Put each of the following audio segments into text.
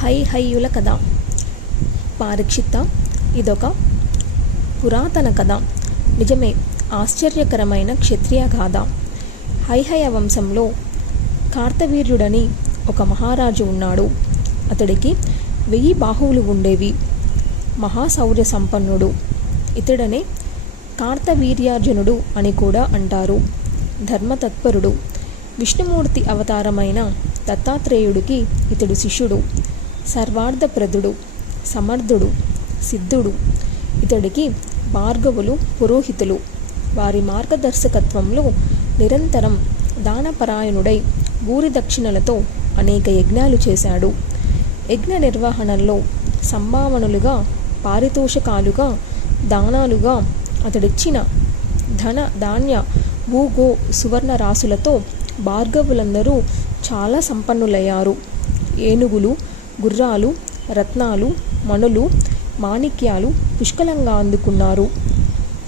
హైహయుల కథ. పారీక్షిత, ఇదొక పురాతన కథ. నిజమే, ఆశ్చర్యకరమైన క్షత్రియ గాథ. హైహయ వంశంలో కార్తవీర్యుడని ఒక మహారాజు ఉన్నాడు. అతడికి 1000 బాహువులు ఉండేవి. మహాశౌర్య సంపన్నుడు. ఇతడనే కార్తవీర్యార్జునుడు అని కూడా అంటారు. ధర్మతత్పరుడు. విష్ణుమూర్తి అవతారమైన దత్తాత్రేయుడికి ఇతడు శిష్యుడు. సర్వార్థప్రదుడు, సమర్థుడు, సిద్ధుడు. ఇతడికి భార్గవులు పురోహితులు. వారి మార్గదర్శకత్వంలో నిరంతరం దానపరాయణుడై భూరి దక్షిణలతో అనేక యజ్ఞాలు చేశాడు. యజ్ఞ నిర్వహణలో సంభావనలుగా, పారితోషకాలుగా, దానాలుగా అతడిచ్చిన ధన ధాన్య భూగో సువర్ణ రాశులతో భార్గవులందరూ చాలా సంపన్నులయ్యారు. ఏనుగులు, గుర్రాలు, రత్నాలు, మణులు, మాణిక్యాలు పుష్కలంగా అందుకున్నారు.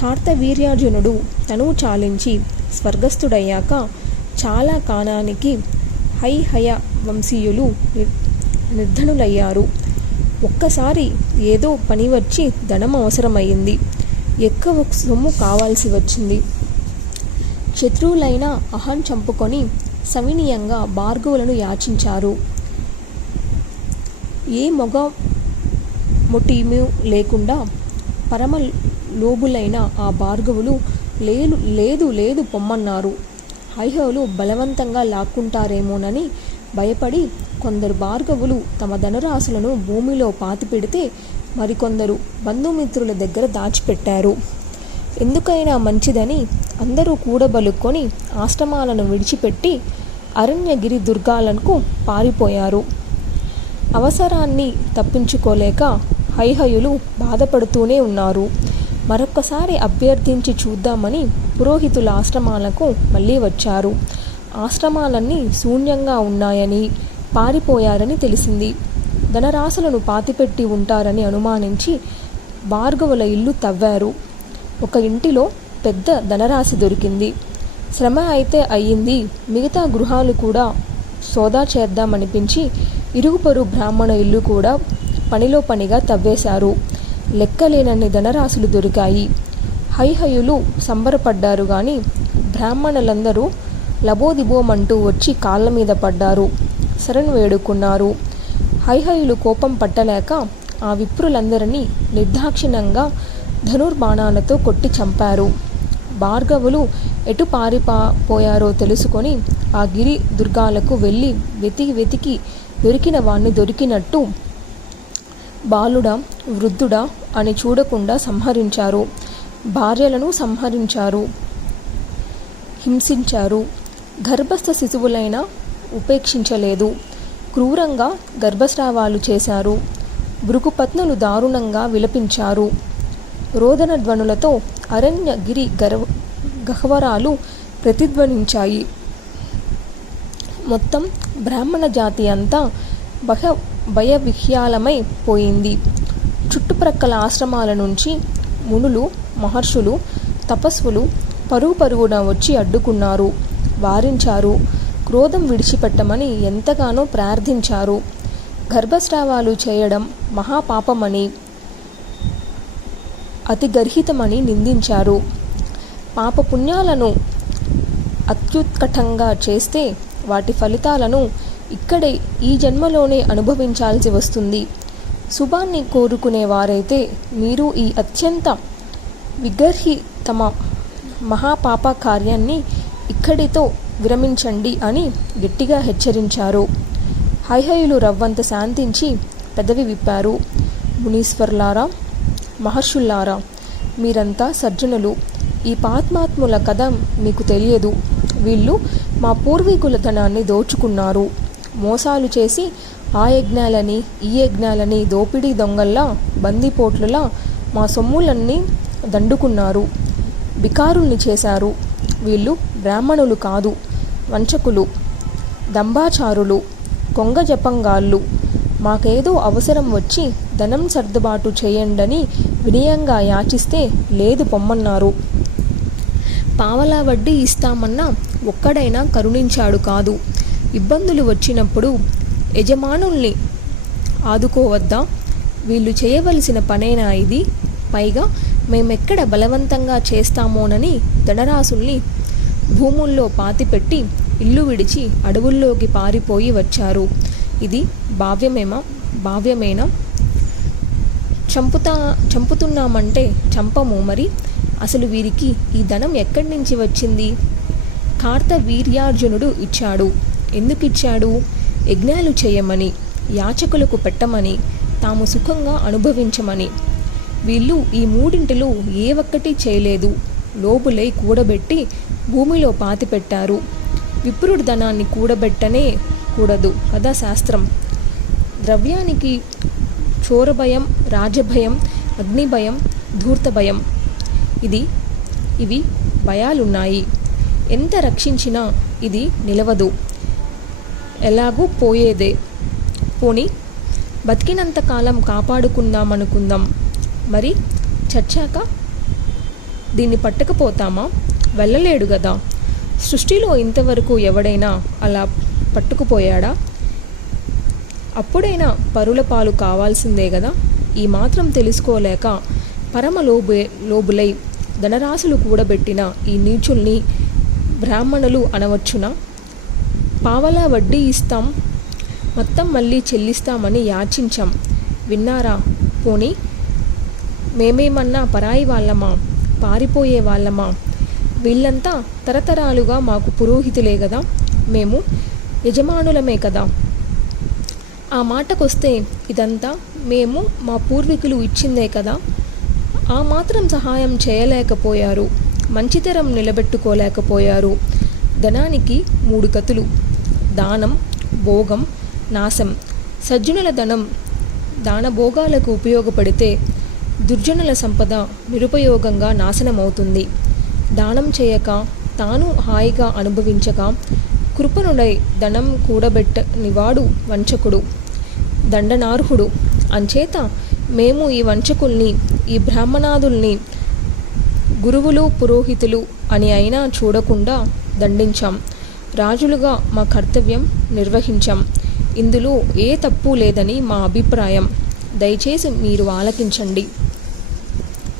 కార్తవీర్యార్జునుడు తనువు చాలించి స్వర్గస్థుడయ్యాక చాలా కాలానికి హైహయ వంశీయులు నిర్ధనులయ్యారు. ఒక్కసారి ఏదో పని వచ్చి ధనం అవసరమయ్యింది. ఎక్కువ సొమ్ము కావాల్సి వచ్చింది. శత్రువులైన అహం చంపుకొని సవినీయంగా భార్గవులను యాచించారు. ఏ మొగ మొటిము లేకుండా పరమ లోబులైన ఆ భార్గవులు లేదు పొమ్మన్నారు. హైహయులు బలవంతంగా లాక్కుంటారేమోనని భయపడి కొందరు భార్గవులు తమ ధనరాశులను భూమిలో పాతిపెడితే మరికొందరు బంధుమిత్రుల దగ్గర దాచిపెట్టారు. ఎందుకైనా మంచిదని అందరూ కూడబలుక్కొని ఆశ్రమాలను విడిచిపెట్టి అరణ్యగిరి దుర్గాలకు పారిపోయారు. అవసరాన్ని తప్పించుకోలేక హైహయులు బాధపడుతూనే ఉన్నారు. మరొక్కసారి అభ్యర్థించి చూద్దామని పురోహితుల ఆశ్రమాలకు మళ్ళీ వచ్చారు. ఆశ్రమాలన్నీ శూన్యంగా ఉన్నాయని, పారిపోయారని తెలిసింది. ధనరాశులను పాతిపెట్టి ఉంటారని అనుమానించి భార్గవుల ఇల్లు తవ్వారు. ఒక ఇంటిలో పెద్ద ధనరాశి దొరికింది. శ్రమ అయితే అయ్యింది. మిగతా గృహాలు కూడా సోదా చేద్దామనిపించి ఇరుగుపొరు బ్రాహ్మణ ఇల్లు కూడా పనిలో పనిగా తవ్వేశారు. లెక్కలేనన్ని ధనరాశులు దొరికాయి. హైహయులు సంబరపడ్డారు గాని బ్రాహ్మణులందరూ లబోదిబోమంటూ వచ్చి కాళ్ళ మీద పడ్డారు, శరణు వేడుకున్నారు. హైహయులు కోపం పట్టలేక ఆ విప్రులందరినీ నిర్దాక్షిణ్యంగా ధనుర్బాణాలతో కొట్టి చంపారు. భార్గవులు ఎటు పారిపోయారో తెలుసుకొని ఆ గిరి దుర్గాలకు వెళ్ళి వెతికి దొరికిన వాణ్ణి దొరికినట్టు బాలుడా వృద్ధుడా అని చూడకుండా సంహరించారు. భార్యలను సంహరించారు, హింసించారు. గర్భస్థ శిశువులైనా ఉపేక్షించలేదు. క్రూరంగా గర్భస్రావాలు చేశారు. భృగుపత్నులు దారుణంగా విలపించారు. రోదన ధ్వనులతో అరణ్య గిరి గహ్వరాలు ప్రతిధ్వనించాయి. మొత్తం బ్రాహ్మణ జాతి అంతా భయవిహ్యాలమై పోయింది. చుట్టుప్రక్కల ఆశ్రమాల నుంచి మునులు, మహర్షులు, తపస్సులు పరుగున వచ్చి అడ్డుకున్నారు, వారించారు. క్రోధం విడిచిపెట్టమని ఎంతగానో ప్రార్థించారు. గర్భస్రావాలు చేయడం మహాపాపమని, అతి గర్హితమని నిందించారు. పాపపుణ్యాలను అత్యుత్కటంగా చేస్తే వాటి ఫలితాలను ఇక్కడే ఈ జన్మలోనే అనుభవించాల్సి వస్తుంది. శుభాన్ని కోరుకునే వారైతే మీరు ఈ అత్యంత విగర్హి తమ మహాపాప కార్యాన్ని ఇక్కడితో విరమించండి అని గట్టిగా హెచ్చరించారు. హైహయులు రవ్వంత శాంతించి పెదవి విప్పారు. మునీశ్వర్లారా, మహర్షుల్లారా, మీరంతా సజ్జనులు. ఈ పాత్మాత్ముల కథ మీకు తెలియదు. వీళ్ళు మా పూర్వీకుల ధనాన్ని దోచుకున్నారు. మోసాలు చేసి ఆ యజ్ఞాలని ఈ యజ్ఞాలని దోపిడీ దొంగల్లా, బందిపోట్లులా మా సొమ్ములన్నీ దండుకున్నారు. బికారుల్ని చేశారు. వీళ్ళు బ్రాహ్మణులు కాదు, వంచకులు, దంభాచారులు, కొంగ జపంగాళ్ళు. మాకేదో అవసరం వచ్చి ధనం సర్దుబాటు చేయండని వినయంగా యాచిస్తే లేదు పొమ్మన్నారు. పావలా వడ్డీ ఇస్తామన్నా ఒక్కడైనా కరుణించాడు కాదు. ఇబ్బందులు వచ్చినప్పుడు యజమానుల్ని ఆదుకోవద్దా? వీళ్ళు చేయవలసిన పనేనా ఇది? పైగా మేమెక్కడ బలవంతంగా చేస్తామోనని ధనరాశుల్ని భూముల్లో పాతిపెట్టి ఇల్లు విడిచి అడవుల్లోకి పారిపోయి వచ్చారు. ఇది భావ్యమేనా? చంపుతున్నామంటే చంపము మరి. అసలు వీరికి ఈ ధనం ఎక్కడి నుంచి వచ్చింది? కార్తవీర్యార్జునుడు ఇచ్చాడు. ఎందుకు ఇచ్చాడు? యజ్ఞాలు చేయమని, యాచకులకు పెట్టమని, తాము సుఖంగా అనుభవించమని. వీళ్ళు ఈ మూడింటిలో ఏ ఒక్కటి చేయలేదు. లోబులై కూడబెట్టి భూమిలో పాతిపెట్టారు. విప్రుడి ధనాన్ని కూడబెట్టనే కూడదు కదా శాస్త్రం. ద్రవ్యానికి చోరభయం, రాజభయం, అగ్నిభయం, ధూర్తభయం, ఇవి భయాలున్నాయి. ఎంత రక్షించినా ఇది నిలవదు, ఎలాగూ పోయేదే. పోని బతికినంతకాలం కాపాడుకుందామనుకుందాం, మరి చచ్చాక దీన్ని పట్టకపోతామా? వెళ్ళలేడు గదా. సృష్టిలో ఇంతవరకు ఎవడైనా అలా పట్టుకుపోయాడా? అప్పుడైనా పరుల పాలు కావాల్సిందే గదా. ఈ మాత్రం తెలుసుకోలేక పరమ లోబులై ధనరాశులు కూడబెట్టిన ఈ నీచుల్ని బ్రాహ్మణులు అనవచ్చునా? పావలా వడ్డీ ఇస్తాం, మొత్తం మళ్ళీ చెల్లిస్తామని యాచించాం. విన్నారా? పోనీ మేమేమన్నా పరాయి వాళ్ళమా? పారిపోయే వాళ్ళమా? వీళ్ళంతా తరతరాలుగా మాకు పురోహితులే కదా, మేము యజమానులమే కదా. ఆ మాటకొస్తే ఇదంతా మేము మా పూర్వీకులు ఇచ్చిందే కదా. ఆ మాత్రం సహాయం చేయలేకపోయారు, మంచితరం నిలబెట్టుకోలేకపోయారు. ధనానికి 3 గతులు: దానం, భోగం, నాశం. సజ్జనుల ధనం దానభోగాలకు ఉపయోగపడితే దుర్జనుల సంపద నిరుపయోగంగా నాశనమవుతుంది. దానం చేయక తాను హాయిగా అనుభవించక కృపణుడై ధనం కూడబెట్టనివాడు వంచకుడు, దండనార్హుడు. అంచేత మేము ఈ వంచకుల్ని, ఈ బ్రాహ్మణాదుల్ని గురువులు, పురోహితులు అని అయినా చూడకుండా దండించాం. రాజులుగా మా కర్తవ్యం నిర్వహించాం. ఇందులో ఏ తప్పు లేదని మా అభిప్రాయం. దయచేసి మీరు ఆలకించండి.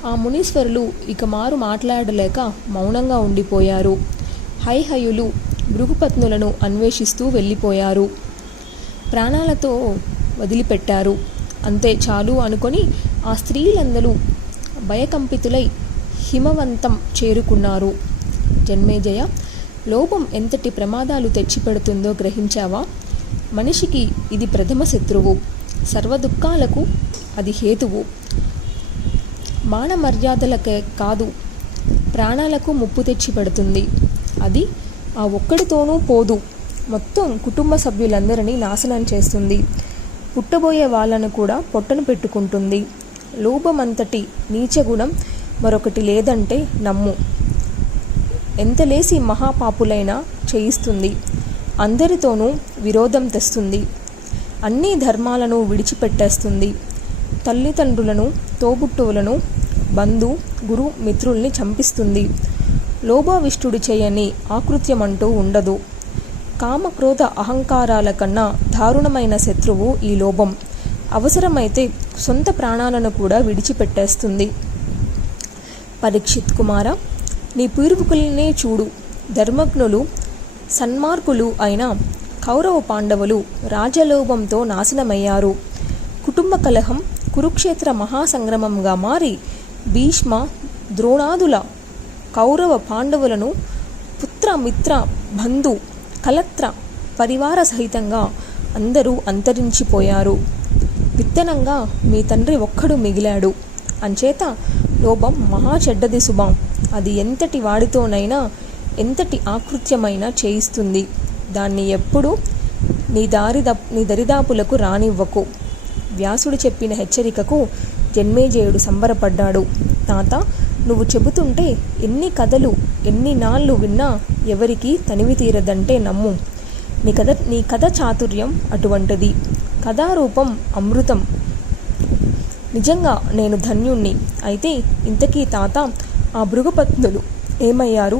ఆ మునీశ్వరులు ఇక మారు మాట్లాడలేక మౌనంగా ఉండిపోయారు. హైహయులు భృగుపత్నులను అన్వేషిస్తూ వెళ్ళిపోయారు. ప్రాణాలతో వదిలిపెట్టారు. అంతే చాలు అనుకొని ఆ స్త్రీలందరూ భయకంపితులై హిమవంతం చేరుకున్నారు. జన్మేజయ, లోభం ఎంతటి ప్రమాదాలు తెచ్చిపెడుతుందో గ్రహించావా? మనిషికి ఇది ప్రథమ శత్రువు, సర్వదుఃఖాలకు అది హేతువు. మాన మర్యాదలకే కాదు, ప్రాణాలకు ముప్పు తెచ్చి పెడుతుంది. అది ఆ ఒక్కడితోనూ పోదు, మొత్తం కుటుంబ సభ్యులందరినీ నాశనం చేస్తుంది. పుట్టబోయే వాళ్ళను కూడా పొట్టను పెట్టుకుంటుంది. లోభమంతటి నీచగుణం మరొకటి లేదంటే నమ్ము. ఎంతలేసి మహాపాపులైనా చేయిస్తుంది. అందరితోనూ విరోధం తెస్తుంది. అన్ని ధర్మాలను విడిచిపెట్టేస్తుంది. తల్లిదండ్రులను, తోబుట్టువులను, బంధు, గురు, మిత్రుల్ని చంపిస్తుంది. లోభావిష్టుడు చేయని ఆకృత్యమంటూ ఉండదు. కామక్రోధ అహంకారాల కన్నా దారుణమైన శత్రువు ఈ లోభం. అవసరమైతే సొంత ప్రాణాలను కూడా విడిచిపెట్టేస్తుంది. పరీక్షిత్ కుమార, నీ పూర్వీకులనే చూడు. ధర్మజ్ఞులు, సన్మార్గులు అయిన కౌరవ పాండవులు రాజలోభంతో నాశనమయ్యారు. కుటుంబ కలహం కురుక్షేత్ర మహాసంగ్రమంగా మారి భీష్మ, ద్రోణాదుల కౌరవ పాండవులను పుత్ర, మిత్ర, బంధు, కలత్ర పరివార సహితంగా అందరూ అంతరించిపోయారు. విత్తనంగా మీ తండ్రి ఒక్కడు మిగిలాడు. అంచేత లోభం మహా చెడ్డది సుమా. అది ఎంతటి వాడితోనైనా ఎంతటి ఆకృత్యమైనా చేయిస్తుంది. దాన్ని ఎప్పుడూ నీ దరిదాపులకు రానివ్వకు. వ్యాసుడు చెప్పిన హెచ్చరికకు జన్మేజయుడు సంబరపడ్డాడు. తాత, నువ్వు చెబుతుంటే ఎన్ని కథలు ఎన్ని నాళ్ళు విన్నా ఎవరికీ తనివి తీరదంటే నమ్ము. నీ కథ చాతుర్యం అటువంటిది. కథారూపం అమృతం. నిజంగా నేను ధన్యుణ్ణి. అయితే ఇంతకీ తాత, ఆ భృగుపత్నులు ఏమయ్యారు?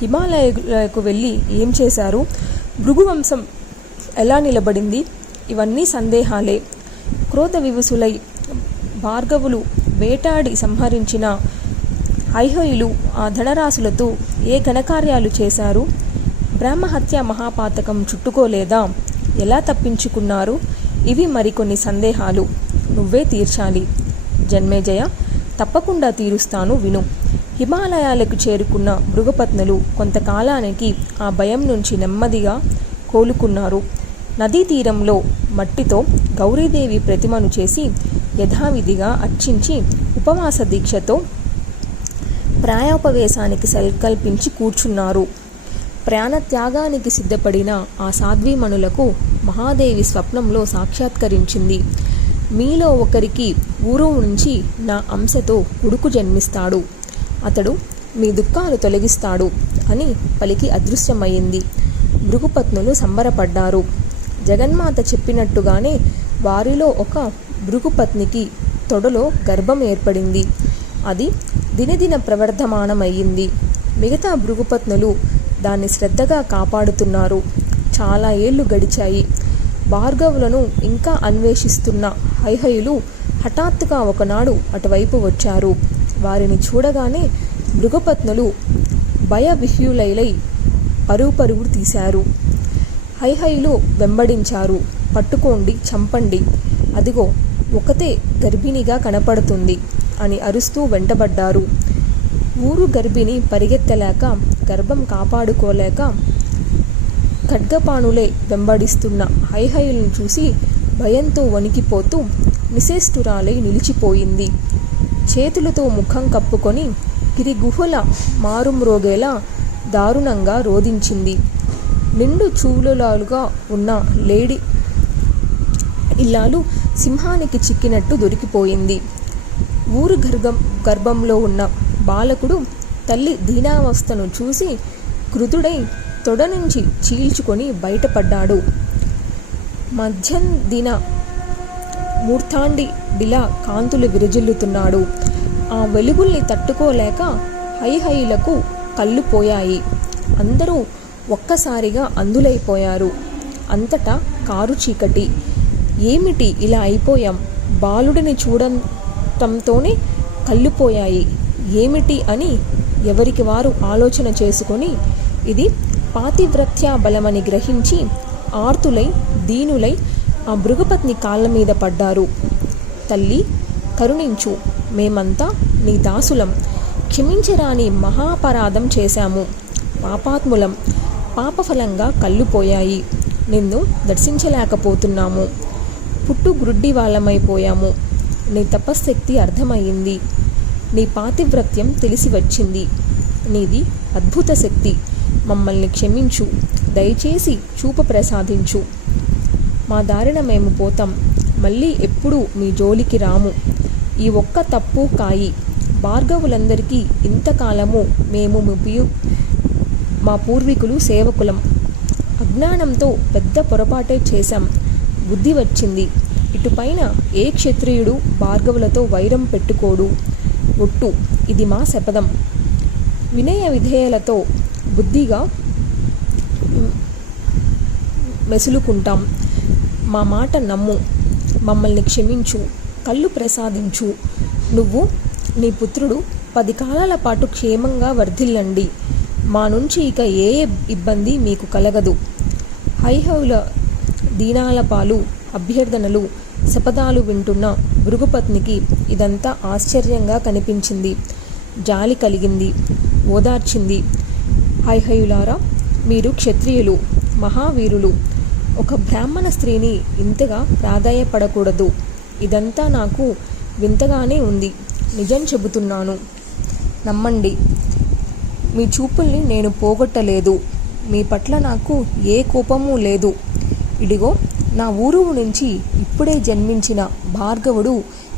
హిమాలయాలకు వెళ్ళి ఏం చేశారు? భృగువంశం ఎలా నిలబడింది? ఇవన్నీ సందేహాలే. క్రోధ వివసులై భార్గవులు వేటాడి సంహరించిన హైహయులు ఆ ధనరాశులతో ఏ ఘనకార్యాలు చేశారు? బ్రహ్మహత్య మహాపాతకం చుట్టుకోలేదా? ఎలా తప్పించుకున్నారు? ఇవి మరికొన్ని సందేహాలు నువ్వే తీర్చాలి. జన్మేజయ, తప్పకుండా తీరుస్తాను, విను. హిమాలయాలకు చేరుకున్న భృగుపత్నులు కొంతకాలానికి ఆ భయం నుంచి నెమ్మదిగా కోలుకున్నారు. నదీ తీరంలో మట్టితో గౌరీదేవి ప్రతిమను చేసి యథావిధిగా అర్చించి ఉపవాస దీక్షతో ప్రాయోపవేశానికి సంకల్పించి కూర్చున్నారు. ప్రాణత్యాగానికి సిద్ధపడిన ఆ సాధ్వీమణులకు మహాదేవి స్వప్నంలో సాక్షాత్కరించింది. మీలో ఒకరికి ఊరు నుంచి నా అంశతో కొడుకు జన్మిస్తాడు, అతడు మీ దుఃఖాలు తొలగిస్తాడు అని పలికి అదృశ్యమైంది. భృగుపత్నులు సంబరపడ్డారు. జగన్మాత చెప్పినట్టుగానే వారిలో ఒక భృగుపత్నికి తొడలో గర్భం ఏర్పడింది. అది దినదిన ప్రవర్ధమానమయ్యింది. మిగతా భృగుపత్నులు దాన్ని శ్రద్ధగా కాపాడుతున్నారు. చాలా ఏళ్లు గడిచాయి. భార్గవులను ఇంకా అన్వేషిస్తున్న హైహయులు హఠాత్తుగా ఒకనాడు అటువైపు వచ్చారు. వారిని చూడగానే భృగుపత్నులు భయవిహ్యులై పరుగు తీశారు. హైహయులు వెంబడించారు. పట్టుకోండి, చంపండి, అదిగో ఒకతే గర్భిణిగా కనపడుతుంది అని అరుస్తూ వెంటబడ్డారు. ఊరు గర్భిణి పరిగెత్తలేక, గర్భం కాపాడుకోలేక ఖడ్గపాణులే వెంబడిస్తున్న హైహయులను చూసి భయంతో వణికిపోతూ నిశేష్టురాలై నిలిచిపోయింది. చేతులతో ముఖం కప్పుకొని గిరిగుహల మారుమ్రోగేలా దారుణంగా రోదించింది. నిండు చూలులాలుగా ఉన్న లేడి ఇల్లాలు సింహానికి చిక్కినట్టు దొరికిపోయింది. ఊరు గర్భంలో ఉన్న బాలకుడు తల్లి దీనావస్థను చూసి క్రుధుడై తొడ నుంచి చీల్చుకొని బయటపడ్డాడు. మధ్యందిన మూర్తాండిలా కాంతులు విరజిల్లుతున్నాడు. ఆ వెలుగుల్ని తట్టుకోలేక హైహయులకు కళ్ళు పోయాయి. అందరూ ఒక్కసారిగా అందులైపోయారు. అంతటా కారు చీకటి. ఏమిటి ఇలా అయిపోయాం? బాలుడిని చూడటంతోనే కళ్ళు పోయాయి ఏమిటి అని ఎవరికి వారు ఆలోచన చేసుకొని ఇది పాతివ్రత్యా బలమని గ్రహించి ఆర్తులై దీనులై ఆ భృగుపత్ని కాళ్ళ మీద పడ్డారు. తల్లి, కరుణించు, మేమంతా నీ దాసులం. క్షమించరాని మహాపరాధం చేశాము. పాపాత్ములం. పాపఫలంగా కళ్ళు పోయాయి. నిన్ను దర్శించలేకపోతున్నాము. పుట్టు గ్రుడ్డి వాళ్ళమైపోయాము. నీ తపశ్శక్తి అర్థమయ్యింది. నీ పాతివ్రత్యం తెలిసి వచ్చింది. నీది అద్భుత శక్తి. మమ్మల్ని క్షమించు. దయచేసి చూపు ప్రసాదించు. మా దారిన మేము పోతాం. మళ్ళీ ఎప్పుడూ మీ జోలికి రాము. ఈ ఒక్క తప్పు కాయి. భార్గవులందరికీ ఇంతకాలము మేము మా పూర్వీకులు సేవకులం. అజ్ఞానంతో పెద్ద పొరపాటే చేశాం. బుద్ధి వచ్చింది. ఇటుపైన ఏ క్షత్రియుడు భార్గవులతో వైరం పెట్టుకోడు. ఒట్టు, ఇది మా శపథం. వినయ విధేయలతో బుద్ధిగా మెసులుకుంటాం. మా మాట నమ్ము. మమ్మల్ని క్షమించు. కళ్ళు ప్రసాదించు. నువ్వు నీ పుత్రుడు 10 కాలాల పాటు క్షేమంగా వర్ధిల్లండి. మా నుంచి ఇక ఏ ఇబ్బంది మీకు కలగదు. హైహయుల దీనాల పాలు, అభ్యర్థనలు, శపథాలు వింటున్న భృగుపత్నికి ఇదంతా ఆశ్చర్యంగా కనిపించింది. జాలి కలిగింది. ఓదార్చింది. హైహయులారా, మీరు క్షత్రియులు, మహావీరులు. ఒక బ్రాహ్మణ స్త్రీని ఇంతగా ప్రాధాయపడకూడదు. ఇదంతా నాకు వింతగానే ఉంది. నిజం చెబుతున్నాను, నమ్మండి. మీ చూపుల్ని నేను పోగొట్టలేదు. మీ పట్ల నాకు ఏ కోపమూ లేదు. ఇడిగో, నా ఊరు నుంచి ఇప్పుడే జన్మించిన భార్గవుడు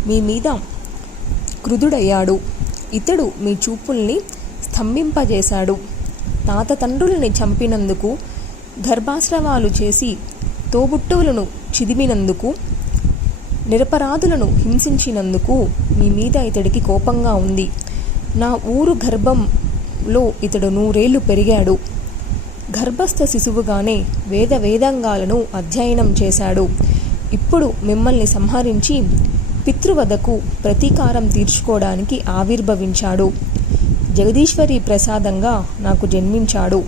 మీ మీద క్రుధుడయ్యాడు. ఇతడు మీ చూపుల్ని స్తంభింపజేశాడు. తాత తండ్రుల్ని చంపినందుకు, గర్భాస్రావాలు చేసి తోబుట్టువులను చిదిమినందుకు, నిరపరాధులను హింసించినందుకు మీ మీద ఇతడికి కోపంగా ఉంది. నా ఊరు గర్భంలో ఇతడు 100 ఏళ్ళు పెరిగాడు. గర్భస్థ శిశువుగానే వేదాంగాలను అధ్యయనం చేశాడు. ఇప్పుడు మిమ్మల్ని సంహరించి పితృవధకు ప్రతీకారం తీర్చుకోవడానికి ఆవిర్భవించాడు. జగదీశ్వరి ప్రసాదంగా నాకు జన్మించాడు.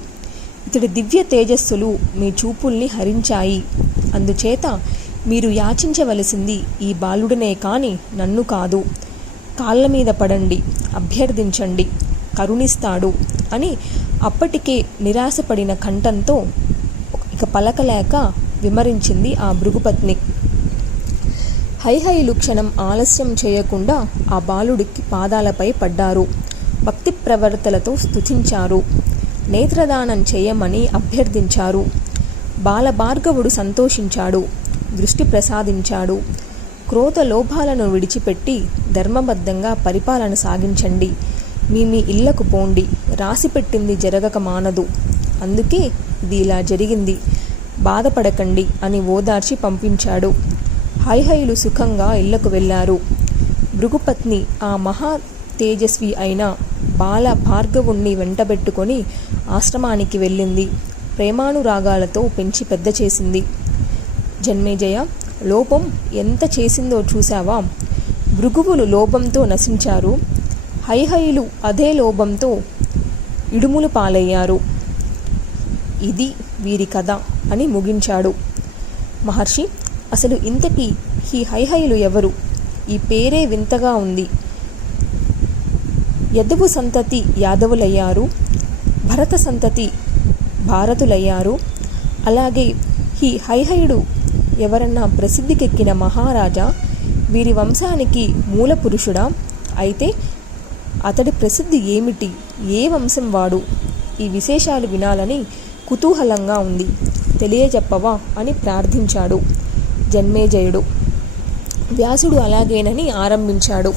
ఇతడి దివ్య తేజస్సులు మీ చూపుల్ని హరించాయి. అందుచేత మీరు యాచించవలసింది ఈ బాలుడనే కాని నన్ను కాదు. కాళ్ళ మీద పడండి, అభ్యర్థించండి, కరుణిస్తాడు అని అప్పటికే నిరాశపడిన కంఠంతో ఇక పలకలేక విమరించింది ఆ భృగుపత్ని. హైహయులు క్షణం ఆలస్యం చేయకుండా ఆ బాలుడికి పాదాలపై పడ్డారు. భక్తి ప్రవర్తలతో స్తుతించారు. నేత్రదానం చేయమని అభ్యర్థించారు. బాలభార్గవుడు సంతోషించాడు. దృష్టి ప్రసాదించాడు. క్రోధ లోభాలను విడిచిపెట్టి ధర్మబద్ధంగా పరిపాలన సాగించండి. మీ ఇళ్లకు పోండి. రాసిపెట్టింది జరగక మానదు. అందుకే ఇది ఇలా జరిగింది. బాధపడకండి అని ఓదార్చి పంపించాడు. హైహయులు సుఖంగా ఇళ్లకు వెళ్ళారు. భృగుపత్ని ఆ మహా తేజస్వి అయిన బాల భార్గవుణ్ణి వెంటబెట్టుకొని ఆశ్రమానికి వెళ్ళింది. ప్రేమానురాగాలతో పెంచి పెద్ద చేసింది. జన్మేజయ, లోపం ఎంత చేసిందో చూశావా? భృగువులు లోభంతో నశించారు. హైహయులు అదే లోభంతో ఇడుములు పాలయ్యారు. ఇది వీరి కథ అని ముగించాడు. మహర్షి, అసలు ఇంతకీ ఈ హైహయులు ఎవరు? ఈ పేరే వింతగా ఉంది. యదువు సంతతి యాదవులయ్యారు. భరత సంతతి భారతులయ్యారు. అలాగే ఈ హైహయుడు ఎవరన్నా ప్రసిద్ధికెక్కిన మహారాజా? వీరి వంశానికి మూల పురుషుడా? అయితే అతడి ప్రసిద్ధి ఏమిటి? ఏ వంశం వాడు? ఈ విశేషాలు వినాలని కుతూహలంగా ఉంది. తెలియజెప్పవా అని ప్రార్థించాడు జన్మేజయుడు. వ్యాసుడు అలాగేనని ఆరంభించాడు.